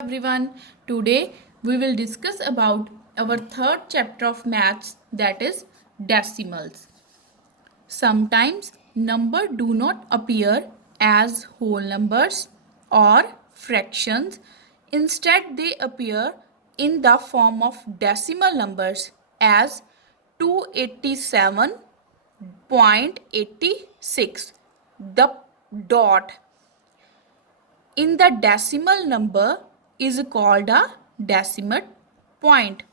Everyone, today we will discuss about our third chapter of maths, that is decimals. Sometimes numbers do not appear as whole numbers or fractions. Instead, they appear in the form of decimal numbers as 287.86. The dot in the decimal number is called a decimal point.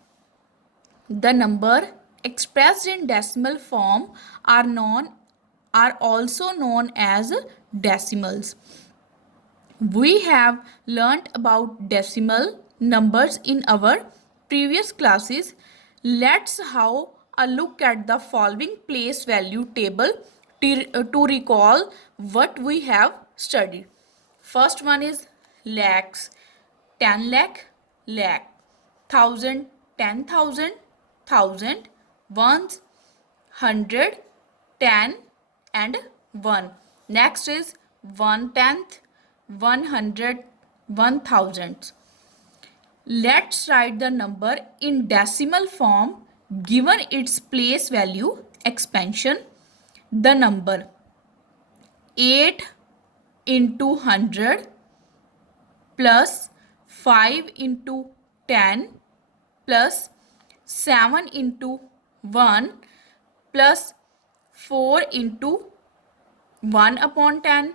The number expressed in decimal form are also known as decimals. We have learnt about decimal numbers in our previous classes. Let's have a look at the following place value table to recall what we have studied. First one is lakhs, 10 lakh, lakh, thousand, 10,000, thousand, ones, 100, 10 and 1. Next is 1/10, 100, 1000. Let's write the number in decimal form given its place value expansion. The number 8 into 100 plus 5 into 10 plus 7 into 1 plus 4 into 1 upon 10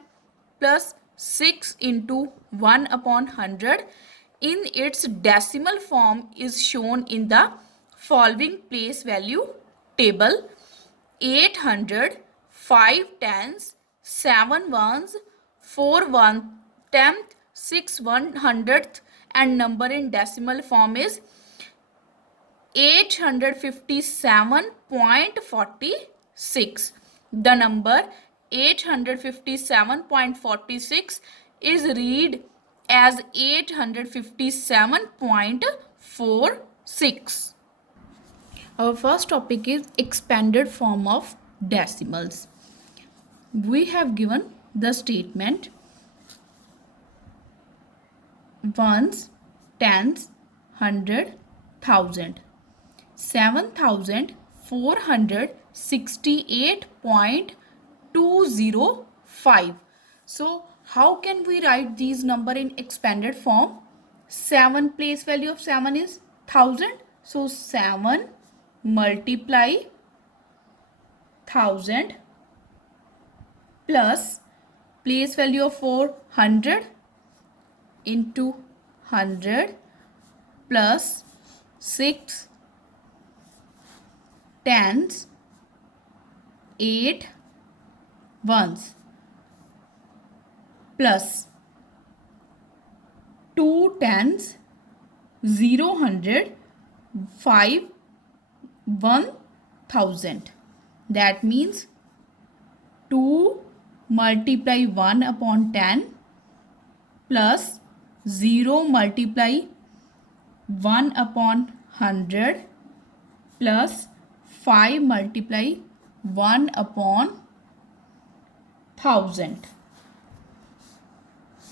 plus 6 into 1 upon 100 in its decimal form is shown in the following place value table: 800, 5 tens, 7 ones, 4 1/10, 6 1/100th, and number in decimal form is 857.46. The number 857.46 is read as 857.46. Our first topic is expanded form of decimals. We have given the statement ones, tens, 100, 1000. 7468.205. So how can we write these number in expanded form? 7 place value of 7 is 1000. So 7 multiply 1000 plus place value of 400 into 100 plus 6 tens, 8 ones plus 2 tens, 0 100, 5 1000. That means 2 multiply 1 upon 10 plus 0 multiply 1 upon 100 plus 5 multiply 1 upon 1000.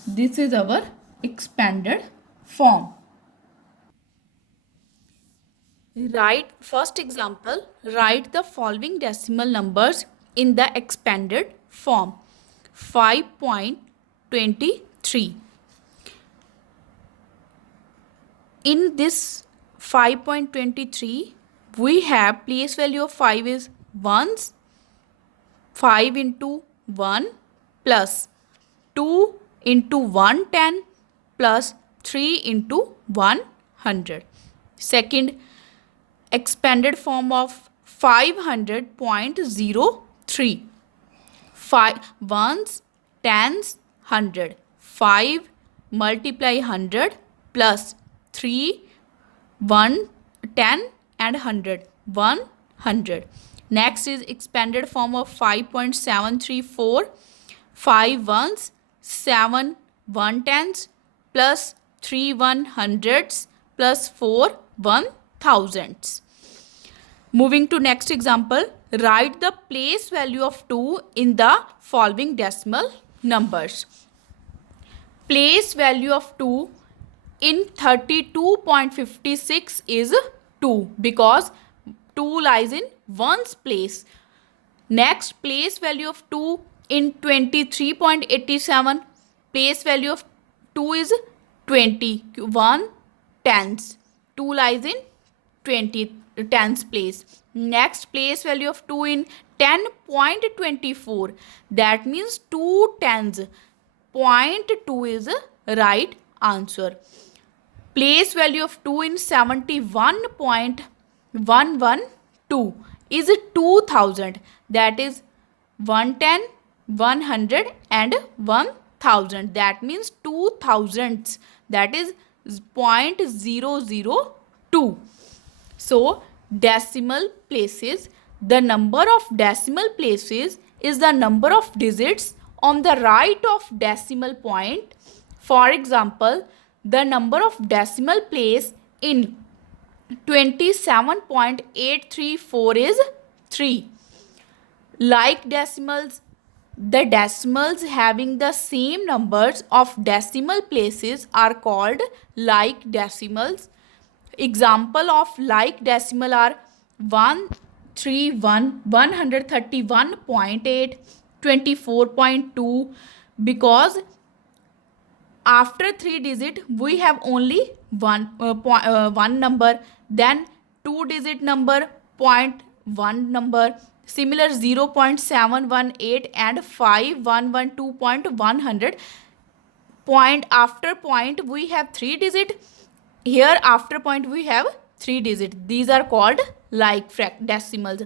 This is our expanded form. First example, write the following decimal numbers in the expanded form. 5.23. In this 5.23, we have place value of 5 is ones, 5 into 1 plus 2 into 110 plus 3 into 100. Second expanded form of 500.03. 5 ones, tens, 100. 5 multiply 100 plus 3 1 10 and 100 100. Next is expanded form of 5.734. 5 ones, 7 1/10s plus 3 100s plus 4 1000s. Moving to next example, write the place value of 2 in the following decimal numbers. Place value of 2 in 32.56 is 2 because 2 lies in ones place. Next, place value of 2 in 23.87. Place value of 2 is 20. 1 tens. 2 lies in 20 tens place. Next, place value of 2 in 10.24. That means 2 tens. 0.2 is a right answer. Place value of 2 in 71.112 is 2000. That is 110, 100 and 1000. That means 2000s. That is 0.002. So decimal places, the number of decimal places is the number of digits on the right of decimal point. For example, the number of decimal place in 27.834 is 3. Like decimals, the decimals having the same numbers of decimal places are called like decimals. Example of like decimal are 131, 131.8, 24.2. Because after 3 digit we have only one number, then 2 digit number, 0.1 number, similar 0.718 and 5112.100. Point after point we have 3 digit. Here after point we have 3 digit. These are called like decimals.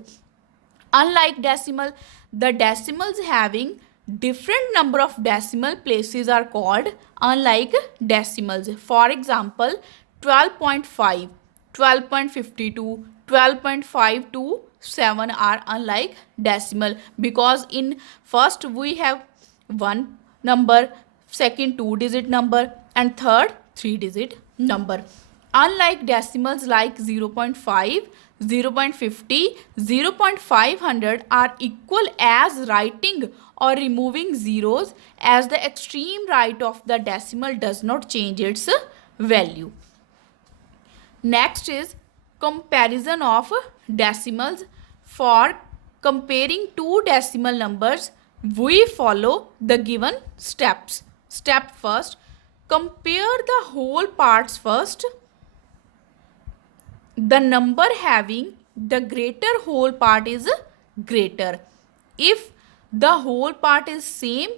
Unlike decimal, the decimals having different number of decimal places are called unlike decimals. For example, 12.5, 12.52, 12.527 are unlike decimal because in first we have one number, second 2 digit number and third 3 digit number. Unlike decimals like 0.5, 0.50, 0.500 are equal as writing or removing zeros, as the extreme right of the decimal does not change its value. Next is comparison of decimals. For comparing two decimal numbers, we follow the given steps. Step first, compare the whole parts first. The number having the greater whole part is greater. If the whole part is same,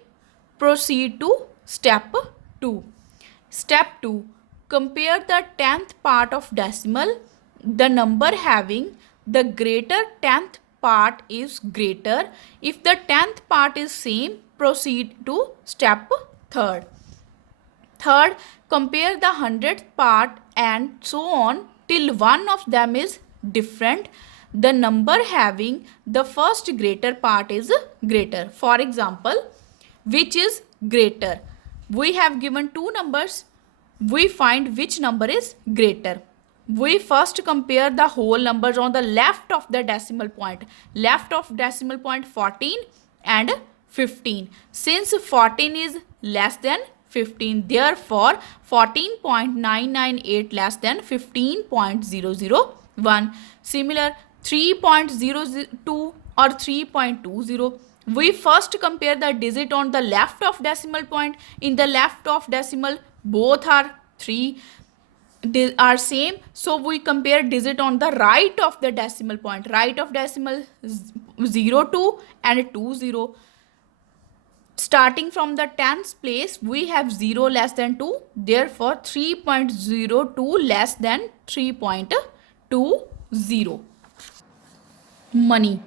proceed to step 2. Step 2. Compare the 10th part of decimal. The number having the greater 10th part is greater. If the 10th part is same, proceed to step 3. Third, compare the 100th part and so on till one of them is different. The number having the first greater part is greater. For example, which is greater? We have given two numbers. We find which number is greater. We first compare the whole numbers on the left of the decimal point. Left of decimal point 14 and 15. Since 14 is less than 15, therefore 14.998 less than 15.001. Similar 3.002 or 3.20. We first compare the digit on the left of decimal point. In the left of decimal, both are 3 are same, so we compare digit on the right of the decimal point. Right of decimal 02 and 20. Starting from the tens place, we have 0 less than 2. Therefore, 3.02 less than 3.20. Money.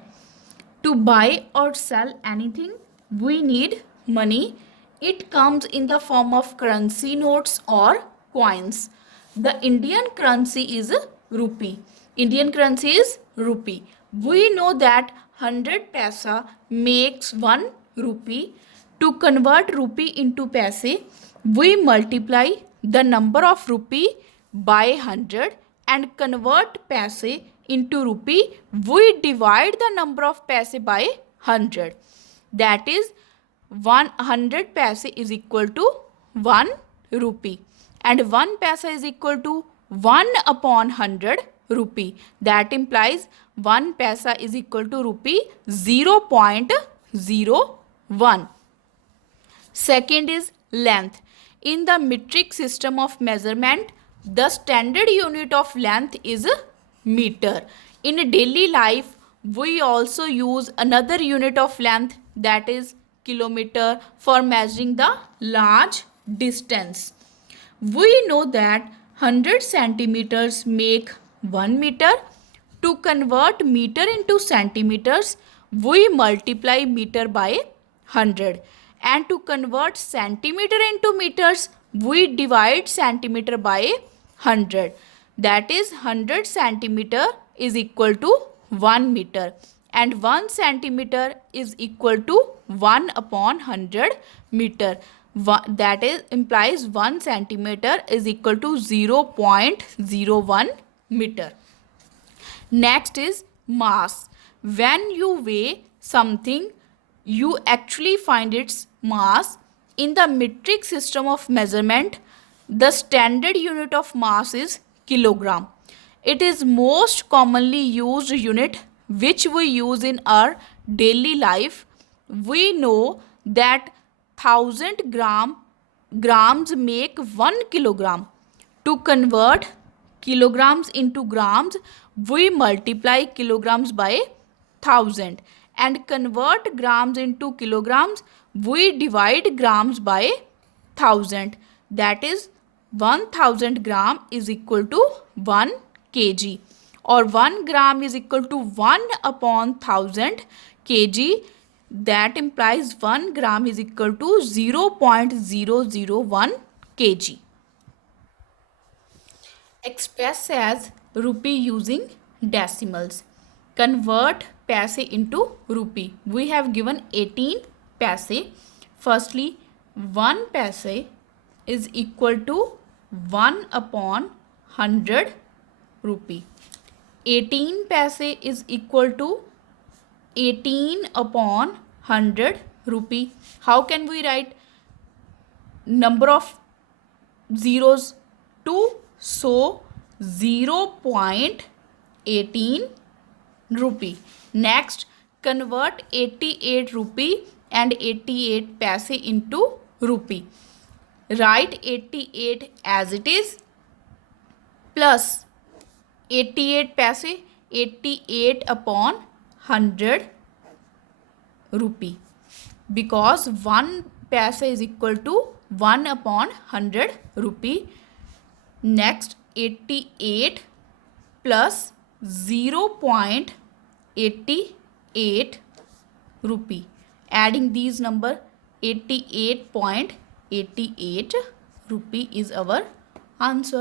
To buy or sell anything, we need money. It comes in the form of currency notes or coins. The Indian currency is rupee. Indian currency is rupee. We know that 100 paisa makes 1 rupee. To convert rupee into paise, we multiply the number of rupee by 100 and convert paise into rupee. We divide the number of paise by 100. That is 100 paise is equal to 1 rupee. and 1 paisa is equal to 1 upon 100 rupee. That implies 1 paisa is equal to rupee 0.01. Second is length. In the metric system of measurement, the standard unit of length is meter. In daily life, we also use another unit of length, that is kilometer, for measuring the large distance. We know that 100 centimeters make 1 meter. To convert meter into centimeters, we multiply meter by 100. And to convert centimeter into meters, we divide centimeter by 100. That is 100 centimeter is equal to 1 meter. And 1 centimeter is equal to 1 upon 100 meter. That is implies 1 centimeter is equal to 0.01 meter. Next is mass. When you weigh something, you actually find its mass. In the metric system of measurement, the standard unit of mass is kilogram. It is most commonly used unit which we use in our daily life. We know that 1000 grams make 1 kilogram. To convert kilograms into grams, we multiply kilograms by 1000, and convert grams into kilograms, we divide grams by 1000. That is 1000 gram is equal to 1 kg, or 1 gram is equal to 1 upon 1000 kg. That implies 1 gram is equal to 0.001 kg. Express as rupee using decimals. Convert paise into rupee. We have given 18 paise. Firstly, 1 paise is equal to 1 upon 100 rupee. 18 paise is equal to 18 upon 100 rupee. How can we write number of zeros? 2. So 0.18 rupee. Next, convert 88 rupee and 88 paise into rupee. Write 88 as it is plus 88 paise, 88 upon 100 rupee, because 1 paise is equal to 1 upon 100 rupee. Next, 88 plus 0.88 rupee. Adding these number, 88.88 rupee is our answer.